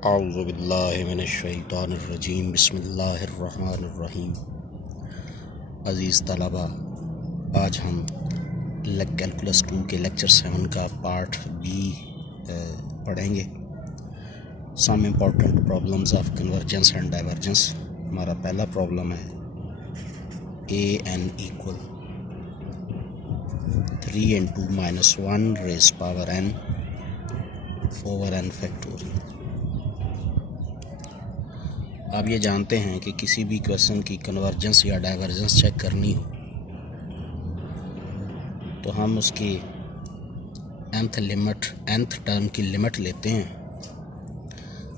औज़ुबिल्लाहि मिनश्शैतानिर्रजीम बिस्मिल्लाहिर्रहमानिर्रहीम। अज़ीज़ तलबा, आज हम कैलकुलस 2 के लेक्चर 7 का पार्ट बी पढ़ेंगे। Some important problems of convergence and divergence. हमारा पहला प्रॉब्लम है an equal 3 into minus 1 raised power n over n factorial। आप ये जानते हैं कि किसी भी क्वेश्चन की कन्वर्जेंस या डाइवर्जेंस चेक करनी हो तो हम उसकी nth टर्म की लिमिट लेते हैं।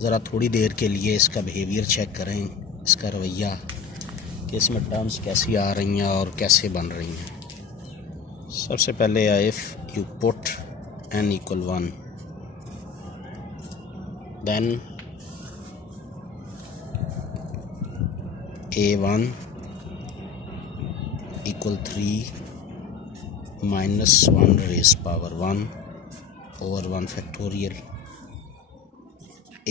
ज़रा थोड़ी देर के लिए इसका बिहेवियर चेक करें, इसका रवैया, कि इसमें टर्म्स कैसी आ रही हैं और कैसे बन रही हैं। सबसे पहले if you put n equal 1 then a1 equal 3 minus 1 raised power 1 over 1 factorial।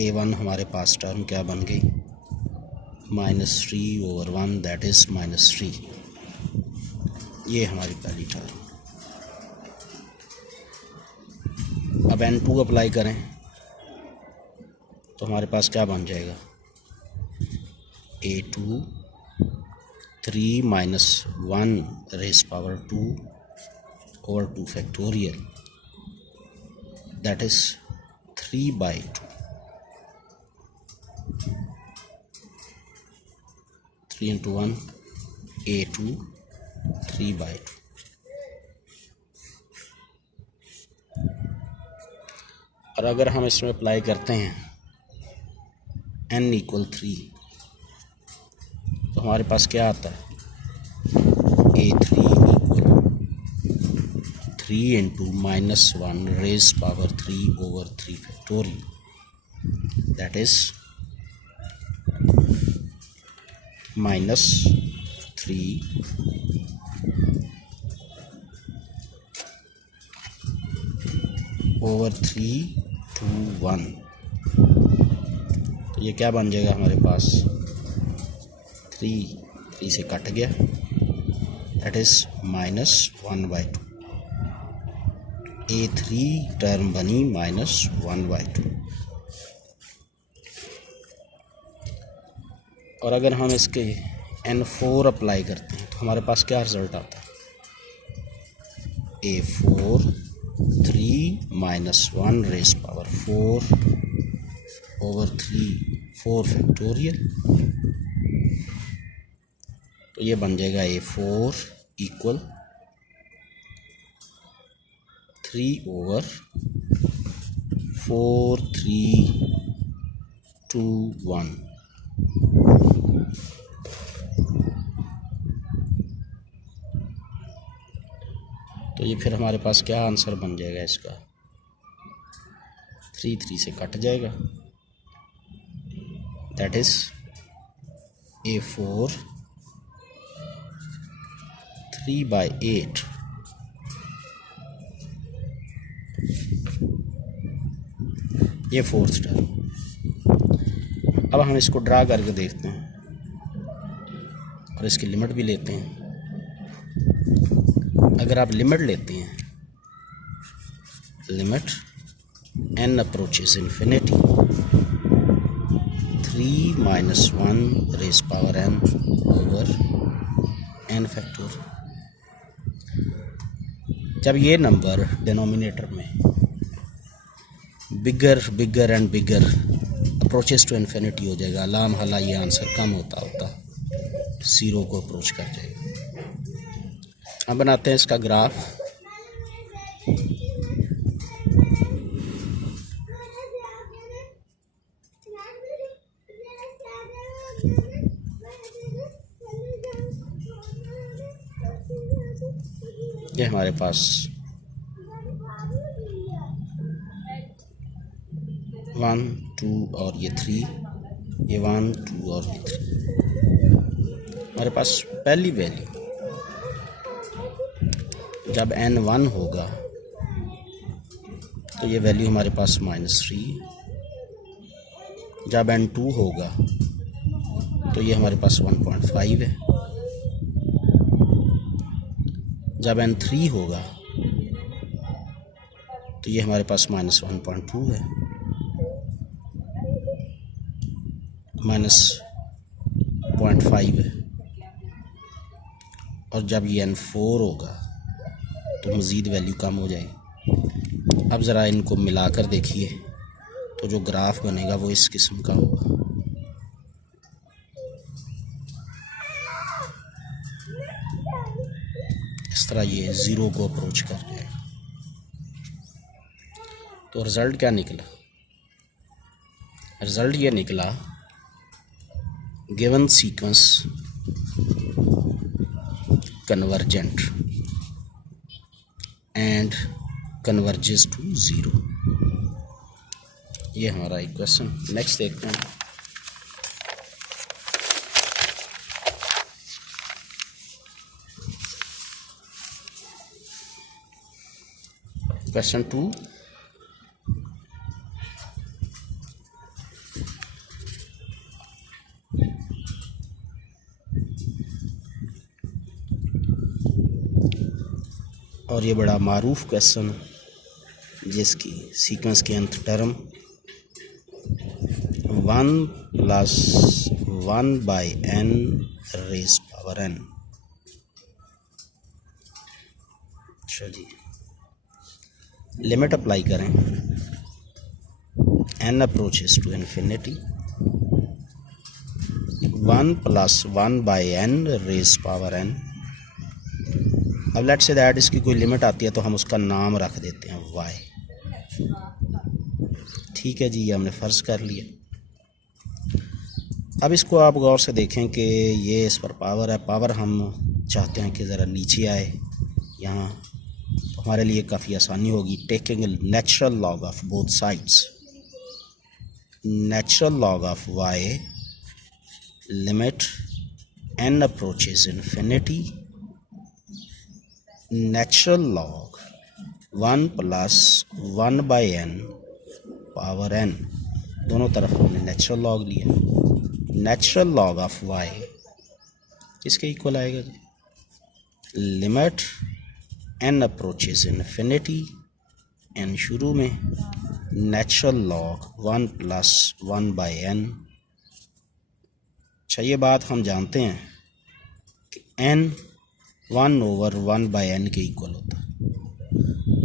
a1 हमारे पास टर्म क्या बन गई, -3 over 1, दैट इज़ -3। ये हमारी पहली टर्म। अब n2 अप्लाई करें तो हमारे पास क्या बन जाएगा, a2 3 minus 1 raised power 2 over 2 factorial, that is 3/2। 3 into 1 a2 3/2। और अगर हम इसमें अप्लाई करते हैं n equal 3 तो हमारे पास क्या आता है, a3 equal 3 into minus 1 raised power 3 over 3 factorial, that is -3 over 3 to 1। तो ये क्या बन जाएगा हमारे पास, 3 से कट गया, दैट इज़ -1/2। a3 टर्म बनी -1/2। और अगर हम इसके n4 अप्लाई करते हैं तो हमारे पास क्या रिजल्ट आता है, a4 3 minus 1 raised power 4 over 3 4 factorial। तो ये बन जाएगा a4 equal 3 over 4 3 2 1। तो ये फिर हमारे पास क्या आंसर बन जाएगा इसका, 3 से कट जाएगा, दैट इज़ a4 3/8। ये फोर्थ टर्म। अब हम इसको ड्रा करके देखते हैं और इसकी लिमिट भी लेते हैं। अगर आप लिमिट लेते हैं, limit n approaches infinity 3 minus 1 raised power n over n factorial. जब ये नंबर डिनोमिनेटर में bigger and bigger approaches to infinity हो जाएगा, लाम हला ये आंसर कम होता होता 0 को अप्रोच कर जाएगा। अब बनाते हैं इसका ग्राफ। ये हमारे पास 1 2 और ये 3, ये 1 2 और ये 3। हमारे पास पहली वैल्यू जब n 1 होगा तो ये वैल्यू हमारे पास -3, जब n 2 होगा तो ये हमारे पास 1.5 है, जब n 3 होगा तो ये हमारे पास -1.2 है, -0.5 है, और जब ये n 4 होगा तो मज़ीद वैल्यू कम हो जाएगी। अब ज़रा इनको मिलाकर देखिए तो जो ग्राफ बनेगा वो इस किस्म का होगा। इस तरह ये ज़ीरो को अप्रोच कर जाएगा। तो रिज़ल्ट क्या निकला? रिज़ल्ट ये निकला, given sequence convergent and converges to zero. ये हमारा इक्वेशन। नेक्स्ट देखते हैं। क्वेश्चन 2, और ये बड़ा मारूफ क्वेश्चन जिसकी सीक्वेंस के अंत term 1 + 1/n raise power n। अच्छा जी, लिमिट अप्लाई करें, n approaches to infinity, 1 + 1/n raise power n। अब लेट्स से दैट इसकी कोई लिमिट आती है तो हम उसका नाम रख देते हैं y। ठीक है जी, ये हमने फ़र्ज़ कर लिया। अब इसको आप गौर से देखें कि ये इस पर पावर है, पावर हम चाहते हैं कि ज़रा नीचे आए यहाँ, तो हमारे लिए काफ़ी आसानी होगी। Taking natural log of both sides, natural log of y limit n approaches infinity, natural log 1 + 1/n power n। दोनों तरफ हमने नेचुरल लॉग लिया। नेचुरल लॉग ऑफ y किसके इक्वल आएगा जी? Limit n approaches infinity, n शुरू में, natural log 1 + 1/n। अच्छा, ये बात हम जानते हैं कि n 1/1/n के इक्वल होता है।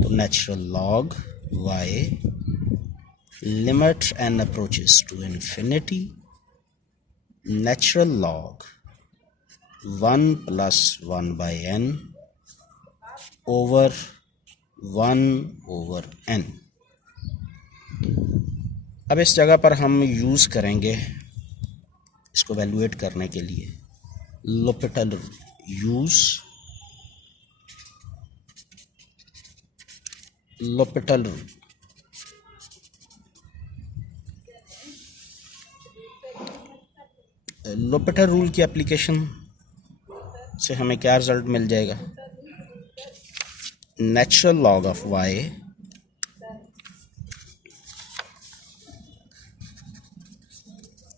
तो natural log y limit n approaches to infinity, natural log 1 + 1/n over 1/n। अब इस जगह पर हम यूज़ करेंगे इसको वैल्यूएट करने के लिए L'Hopital rule. Use L'Hopital rule. L'Hopital rule की एप्लीकेशन से हमें क्या रिजल्ट मिल जाएगा? Natural log of y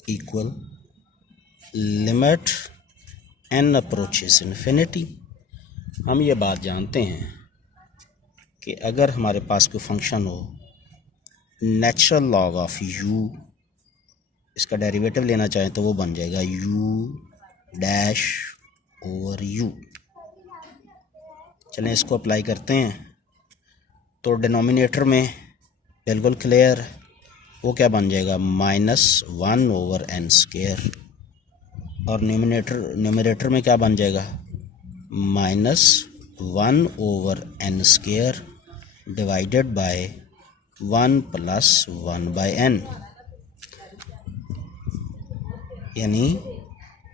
equal limit n approaches infinity. हम ये बात जानते हैं कि अगर हमारे पास कोई फंक्शन हो, नेचुरल लॉग ऑफ u, इसका डेरिवेटिव लेना चाहें तो वो बन जाएगा u'/u। चलें इसको अप्लाई करते हैं। तो डिनोमिनेटर में बिल्कुल क्लियर, वो क्या बन जाएगा? -1/n²। और न्यूमरेटर में क्या बन जाएगा? -1/n² divided by 1 + 1/n। यानी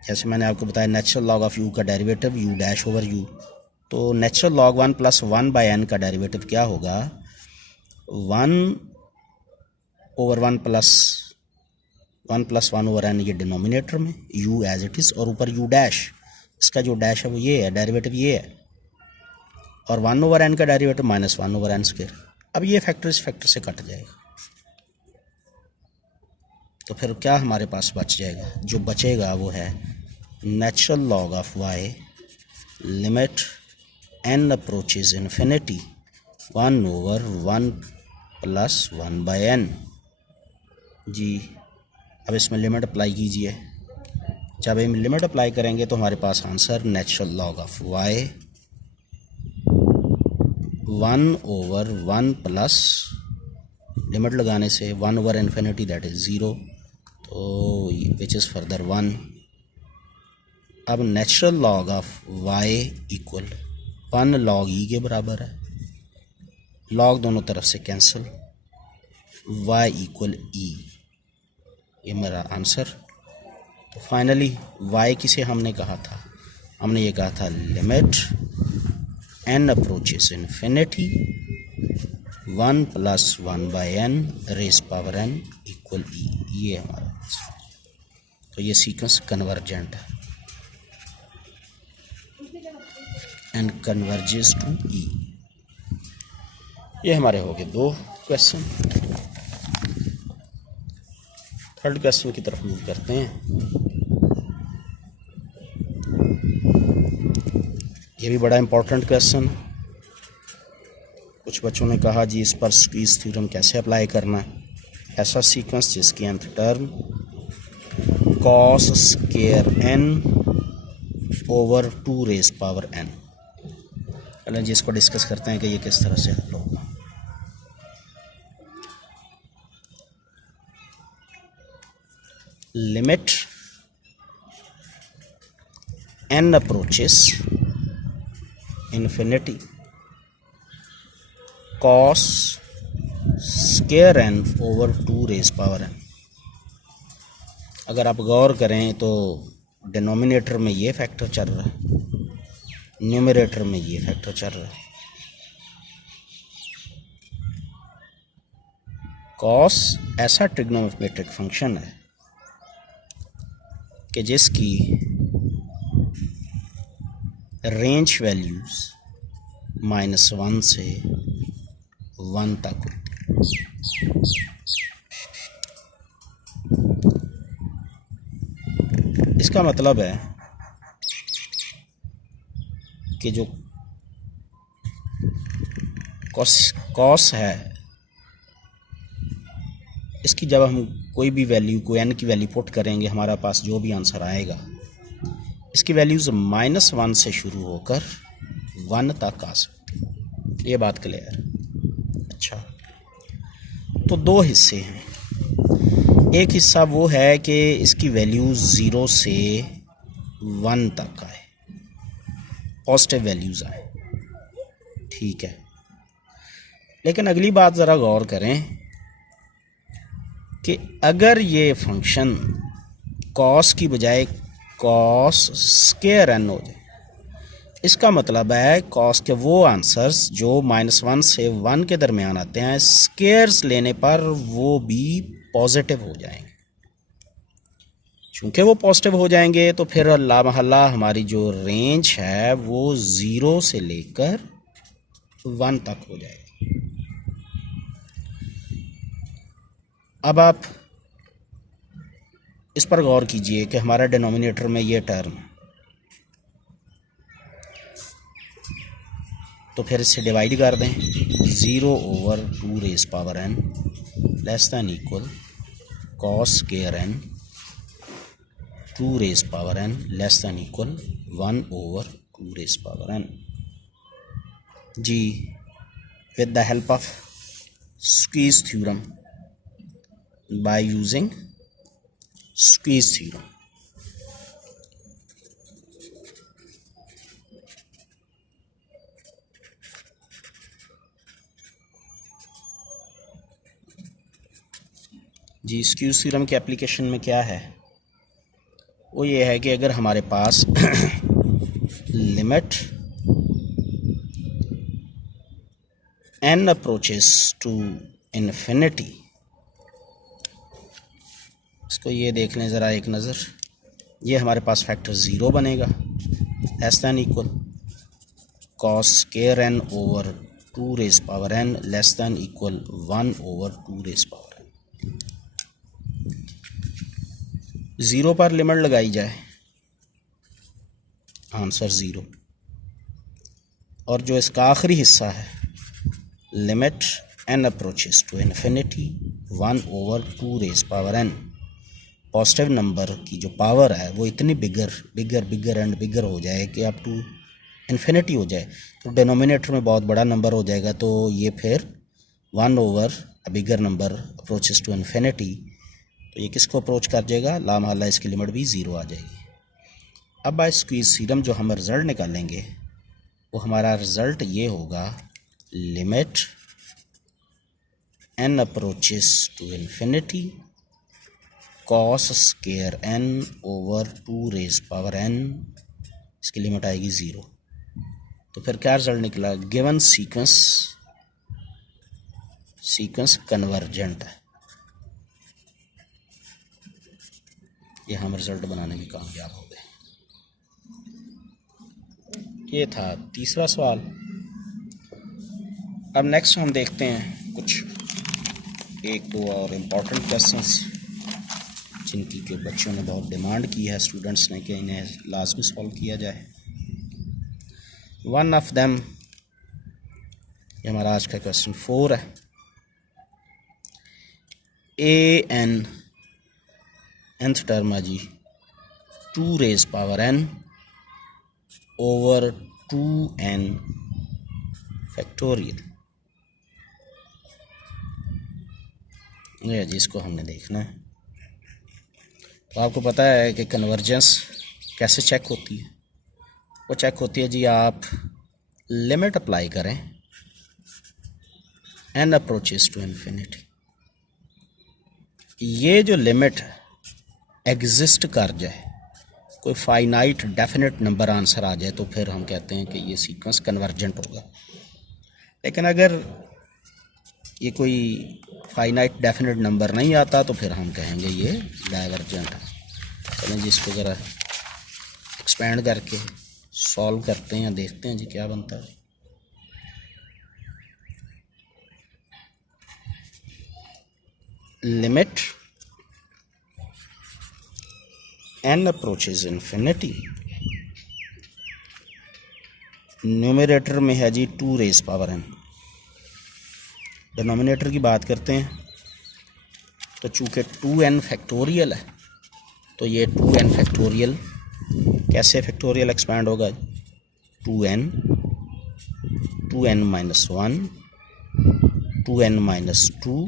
जैसे मैंने आपको बताया नेचुरल लॉग ऑफ u का डेरिवेटिव u'/u, तो नेचुरल लॉग 1 + 1/n का डेरिवेटिव क्या होगा? 1/1 + 1/n ये डिनोमिनेटर में, u एज इट इज़, और ऊपर u', इसका जो डैश है वो ये है, डेरिवेटिव ये है, और 1/n का डेरिवेटिव -1/n²। अब ये फैक्टर इस फैक्टर से कट जाएगा। तो फिर क्या हमारे पास बच जाएगा? जो बचेगा वो है natural log of y limit n approaches infinity 1/1 + 1/n। जी अब इसमें लिमिट अप्लाई कीजिए। जब हम लिमिट अप्लाई करेंगे तो हमारे पास answer natural log of y 1/1 plus limit लगाने से 1/∞ दैट इज़ 0, तो विच इज़ फर्दर 1। अब natural log of y equal 1 log e के बराबर है। लॉग दोनों तरफ से कैंसिल, y इक्वल e, ये मेरा आंसर। तो फाइनली y किसे हमने कहा था? हमने ये कहा था limit n approaches infinity 1 + 1/n raise power n equal e, ये हमारा आंसर। तो ये सीक्वेंस कन्वर्जेंट है एंड कन्वर्जेस टू e। ये हमारे हो गए 2 क्वेश्चन। थर्ड क्वेश्चन की तरफ मूव करते हैं। ये भी बड़ा इंपॉर्टेंट क्वेश्चन। कुछ बच्चों ने कहा जी इस पर स्क्वीज थ्योरम कैसे अप्लाई करना है। ऐसा सीक्वेंस जिसकी nth term cos square n over 2 raise power n। चलें जी इसको डिस्कस करते हैं कि ये किस तरह से हल होगा। Limit n approaches infinity cos square n over 2 raise power n। अगर आप गौर करें तो डिनोमिनेटर में ये फैक्टर चल रहा है, न्यूमरेटर में ये फैक्टर चल रहा है। cos ऐसा ट्रिग्नोमेट्रिक फंक्शन है कि जिसकी रेंज वैल्यूज़ -1 से 1 तक होती है। इसका मतलब है कि जो कॉस है इसकी जब हम कोई भी वैल्यू को n की वैल्यू पुट करेंगे, हमारा पास जो भी आंसर आएगा इसकी वैल्यूज़ -1 से शुरू होकर 1 तक आ सकती। ये बात क्लियर। अच्छा, तो 2 हिस्से हैं। एक हिस्सा वो है कि इसकी वैल्यूज़ 0 से 1 तक आए, पॉजिटिव वैल्यूज़ आए, ठीक है। लेकिन अगली बात ज़रा गौर करें कि अगर ये फंक्शन कॉस की बजाय कॉस स्क्वायर n हो जाए, इसका मतलब है कॉस के वो आंसर्स जो -1 से 1 के दरमियान आते हैं, स्क्वायर्स लेने पर वो भी पॉजिटिव हो जाएंगे। चूँकि वो पॉजिटिव हो जाएंगे तो फिर अल्लाह महल्ला हमारी जो रेंज है वो 0 से लेकर 1 तक हो जाएगी। अब आप इस पर गौर कीजिए कि हमारा डिनोमिनेटर में ये टर्म, तो फिर इससे डिवाइड कर दें। 0/2 raise power n less than equal cos square n 2 raise power n less than equal 1/2 raise power n। जी with the help of squeeze theorem, by using squeeze theorem, जी squeeze theorem की application में क्या है, वो ये है कि अगर हमारे पास limit n approaches to infinity, इसको ये देख लें ज़रा एक नज़र, ये हमारे पास फैक्टर 0 बनेगा less than equal cos square n over 2 raise power n less than equal 1/2 raise power n। Zero पर लिमिट लगाई जाए, आंसर ज़ीरो। और जो इसका आखिरी हिस्सा है, limit n approaches to infinity 1/2 raise power n, positive number की जो पावर है वो इतनी बिगर एंड बिगर हो जाए कि अप टू इन्फिनिटी हो जाए, तो डिनोमिनेटर में बहुत बड़ा नंबर हो जाएगा। तो ये फिर 1/a bigger number approaches to infinity, तो ये किसको अप्रोच कर जाएगा, लामहल्ला इसकी लिमिट भी ज़ीरो आ जाएगी। अब बाय स्क्वीज़ थ्योरम जो हम रिज़ल्ट निकालेंगे वो हमारा रिज़ल्ट ये होगा, limit n approaches to infinity cos square n/2 raise power n, इसकी लिमिट आएगी ज़ीरो। तो फिर क्या रिज़ल्ट निकला, गिवन सीक्वेंस कन्वर्जेंट है। ये हम रिज़ल्ट बनाने में कामयाब हो गए। ये था तीसरा सवाल। अब नेक्स्ट हम देखते हैं कुछ एक दो और इम्पॉर्टेंट क्वेश्चंस जिनकी के बच्चों ने बहुत डिमांड की है, स्टूडेंट्स ने, कि इन्हें लाजमी सॉल्व किया जाए। वन ऑफ देम, ये हमारा आज का क्वेश्चन 4 है। an nth टर्म है जी 2 raise power n over 2n factorial. ये जी इसको हमने देखना है। तो आपको पता है कि कन्वर्जेंस कैसे चेक होती है, वो चेक होती है जी, आप लिमिट अप्लाई करें n अप्रोचेस टू इन्फिनिटी, ये जो लिमिट एग्जिस्ट कर जाए, कोई फाइनाइट डेफिनेट नंबर आंसर आ जाए, तो फिर हम कहते हैं कि ये सीक्वेंस कन्वर्जेंट होगा। लेकिन अगर ये कोई फाइनाइट डेफिनेट नंबर नहीं आता तो फिर हम कहेंगे ये डाइवर्जेंट है। चलें जी इसको ज़रा एक्सपेंड करके सॉल्व करते हैं, देखते हैं जी क्या बनता है। Limit n approaches infinity, numerator में है जी 2 रेज़ पावर n, डिनोमिनेटर की बात करते हैं तो चूँकि 2n फैक्टोरियल है, तो ये 2n फैक्टोरियल कैसे फैक्टोरियल एक्सपैंड होगा, 2n 2n minus 1 2n minus 2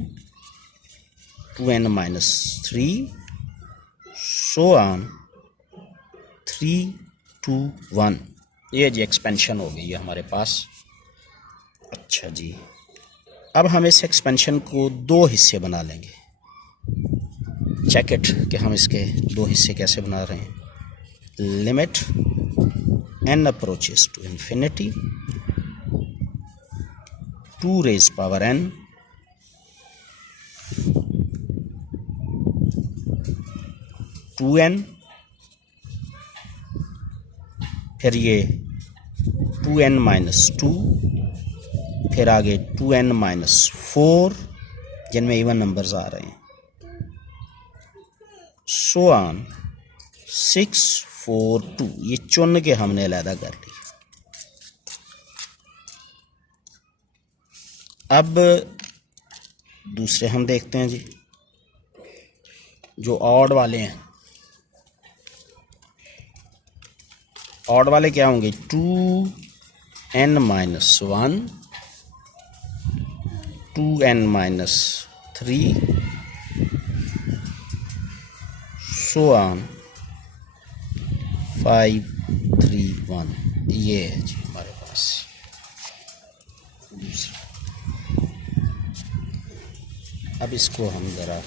2n minus 3 so on 3 2 1। ये जी एक्सपेंशन हो गई है हमारे पास। अच्छा जी, अब हम इस एक्सपेंशन को दो हिस्से बना लेंगे। चेक इट कि हम इसके दो हिस्से कैसे बना रहे हैं। Limit n approaches to infinity 2 raise power n to n, फिर ये 2n माइनस 2, फिर आगे 2n माइनस 4 जिनमें इवन नंबर्स आ रहे हैं, सो ऑन 6 4 2। ये चुन के हमने अलहदा कर ली। अब दूसरे हम देखते हैं जी, जो ऑड वाले हैं। ऑड वाले क्या होंगे, 2n minus 1 2n minus 3 so on 5 3 1। ये है जी हमारे पास दूसरा। अब इसको हम ज़रा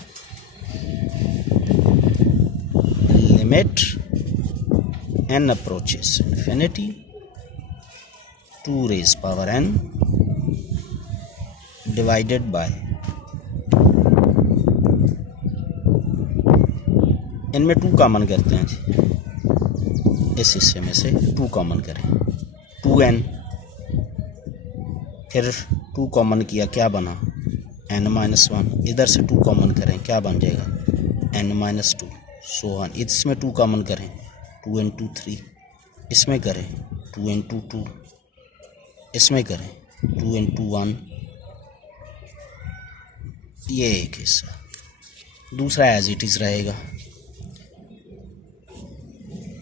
limit n approaches infinity 2 raise power n divided by, इनमें 2 कॉमन करते हैं जी, इस हिस्से में से 2 कॉमन करें, 2n, फिर 2 कॉमन किया, क्या बना n माइनस 1, इधर से 2 कॉमन करें, क्या बन जाएगा n माइनस 2। So on. इसमें 2 कॉमन करें, 2 इंटू 3, इसमें करें 2 इंटू 2, इसमें करें 2 इंटू 1। ये एक हिस्सा, दूसरा एज इट इज़ रहेगा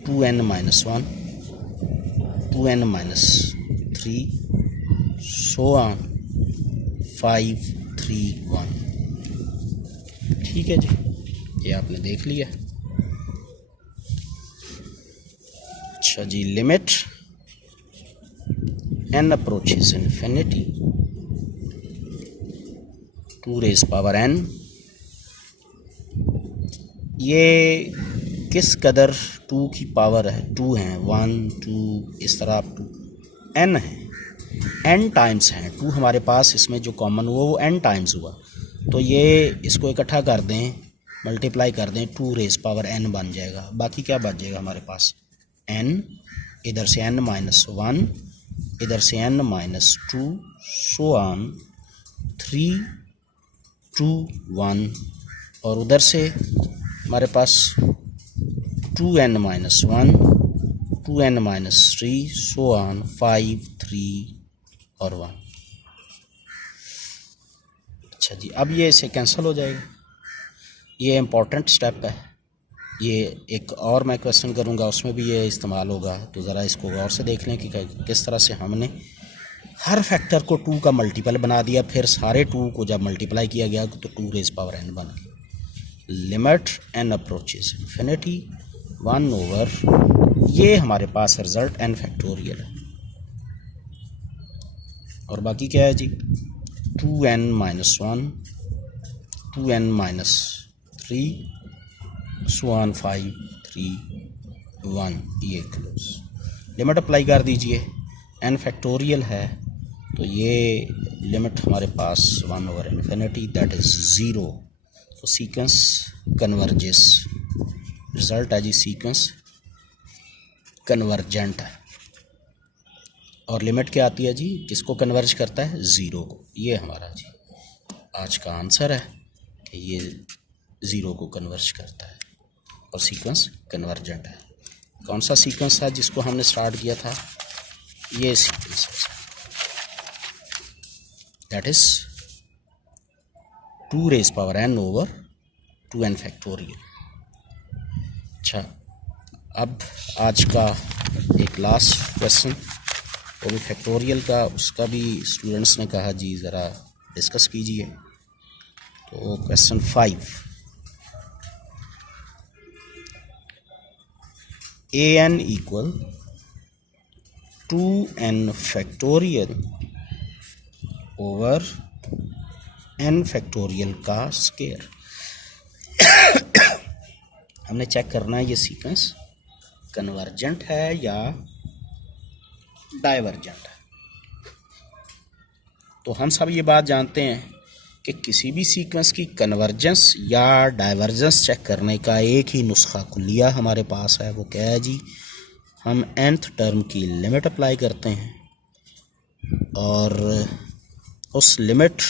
2n minus 1, 2n minus 3, so on 5, 3, 1। ठीक है जी, ये आपने देख लिया। अच्छा जी, limit n approaches infinity to raise power n, ये किस कदर 2 की पावर है, 2 हैं, 1, 2 इस तरह अप टू n है, n टाइम्स हैं 2 हमारे पास। इसमें जो कॉमन हुआ वो n टाइम्स हुआ, तो ये इसको इकट्ठा कर दें, मल्टीप्लाई कर दें, 2 रेज पावर n बन जाएगा। बाकी क्या बच जाएगा हमारे पास, n, इधर से n माइनस 1, इधर से n माइनस 2, सो ऑन 3, 2, 1, और उधर से हमारे पास 2n minus 1, 2n minus 3, so on 5, 3 और 1। अच्छा जी, अब ये इसे कैंसिल हो जाएगा। ये इम्पोर्टेंट स्टेप है, ये एक और मैं क्वेश्चन करूँगा उसमें भी ये इस्तेमाल होगा, तो ज़रा इसको गौर से देख लें कि किस तरह से हमने हर फैक्टर को 2 का मल्टीपल बना दिया, फिर सारे 2 को जब मल्टीप्लाई किया गया तो 2 रेज पावर n बन गया। Limit n approaches infinity 1 over, ये हमारे पास रिजल्ट n फैक्टोरियल है। और बाकी क्या है जी, 2n minus 1, 2n minus 3, so on 5, 3, 1, ये क्लोज। लिमिट अप्लाई कर दीजिए, n फैक्टोरियल है तो ये लिमिट हमारे पास 1 ओवर इन्फिनिटी दैट इज़ 0, तो सीक्वेंस कन्वर्जेस, रिजल्ट है जी सीक्वेंस कन्वर्जेंट है। और लिमिट क्या आती है जी, किसको कन्वर्ज करता है, 0 को। ये हमारा जी आज का आंसर है कि ये 0 को कन्वर्ज करता है और सीक्वेंस कन्वर्जेंट है। कौन सा सीक्वेंस है जिसको हमने स्टार्ट किया था, ये सीक्वेंस है, that is 2 raise power n over 2n factorial. अच्छा, अब आज का एक लास्ट क्वेश्चन, वो भी फैक्टोरियल का, उसका भी स्टूडेंट्स ने कहा जी ज़रा डिस्कस कीजिए। तो question 5, an equal 2n factorial over n factorial का स्क्वायर। हमने चेक करना है ये सीक्वेंस कन्वर्जेंट है या डाइवर्जेंट है। तो हम सब ये बात जानते हैं कि किसी भी सीक्वेंस की कन्वर्जेंस या डाइवर्जेंस चेक करने का एक ही नुस्खा कुलिया हमारे पास है, वो क्या है जी, हम nth टर्म की लिमिट अप्लाई करते हैं और उस लिमिट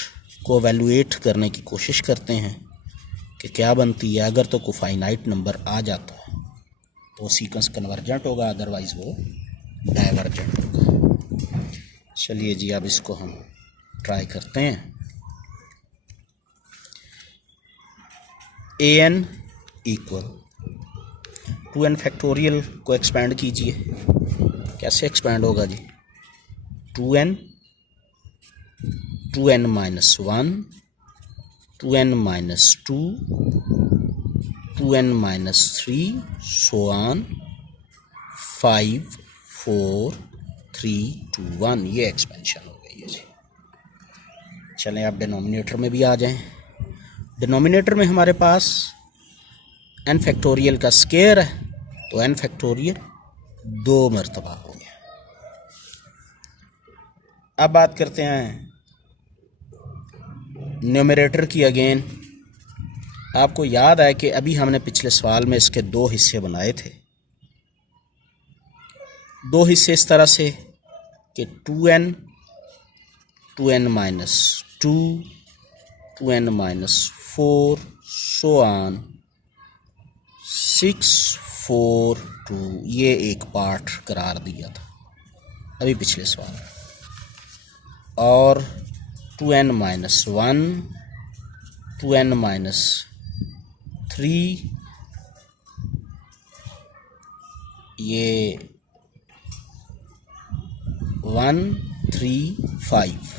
को वैल्यूएट करने की कोशिश करते हैं कि क्या बनती है। अगर तो कोई फाइनाइट नंबर आ जाता है तो सीक्वेंस कन्वर्जेंट होगा, अदरवाइज वो डाइवर्जेंट होगा। चलिए जी, अब इसको हम ट्राई करते हैं। an इक्वल 2n फैक्टोरियल को एक्सपेंड कीजिए, कैसे एक्सपेंड होगा जी, 2n, 2n minus 1, 2n minus 2, 2n minus 3, so on 5, 4, 3, 2, 1, ये एक्सपेंशन हो गई है जी। चलें आप डिनोमिनेटर में भी आ जाएं। डिनोमिनेटर में हमारे पास n फैक्टोरियल का स्क्वायर है, तो n फैक्टोरियल 2 मरतबा हो गया। अब बात करते हैं न्यूमरेटर की अगेन। आपको याद है कि अभी हमने पिछले सवाल में इसके 2 हिस्से बनाए थे। 2 हिस्से इस तरह से कि 2n, 2n minus 2, 2n minus 4, so on 642 ये एक पार्ट करार दिया था अभी पिछले सवाल में, और 2n-1 2n-3 ये 1 3 5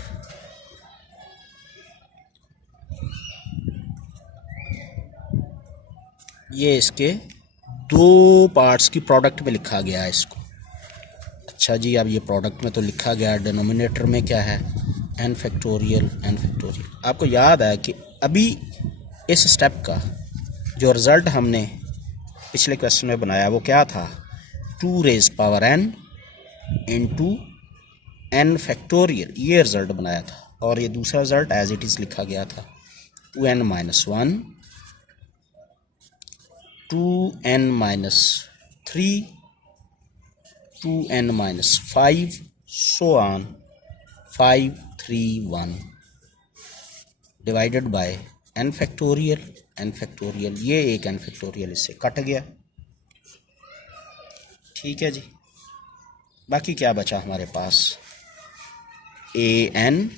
ये इसके दो पार्ट्स की प्रोडक्ट में लिखा गया है इसको। अच्छा जी, अब ये प्रोडक्ट में तो लिखा गया है, डिनोमिनेटर में क्या है n फैक्टोरियल n फैक्टोरियल। आपको याद है कि अभी इस स्टेप का जो रिज़ल्ट हमने पिछले क्वेश्चन में बनाया वो क्या था, 2 raise power n into n factorial, ये रिज़ल्ट बनाया था। और ये दूसरा रिज़ल्ट एज इट इज़ लिखा गया था 2n-1 2n-3 2n-5 so on 5 3 1 divided by n factorial, ये एक n फैक्टोरियल इससे कट गया। ठीक है जी, बाकी क्या बचा हमारे पास, an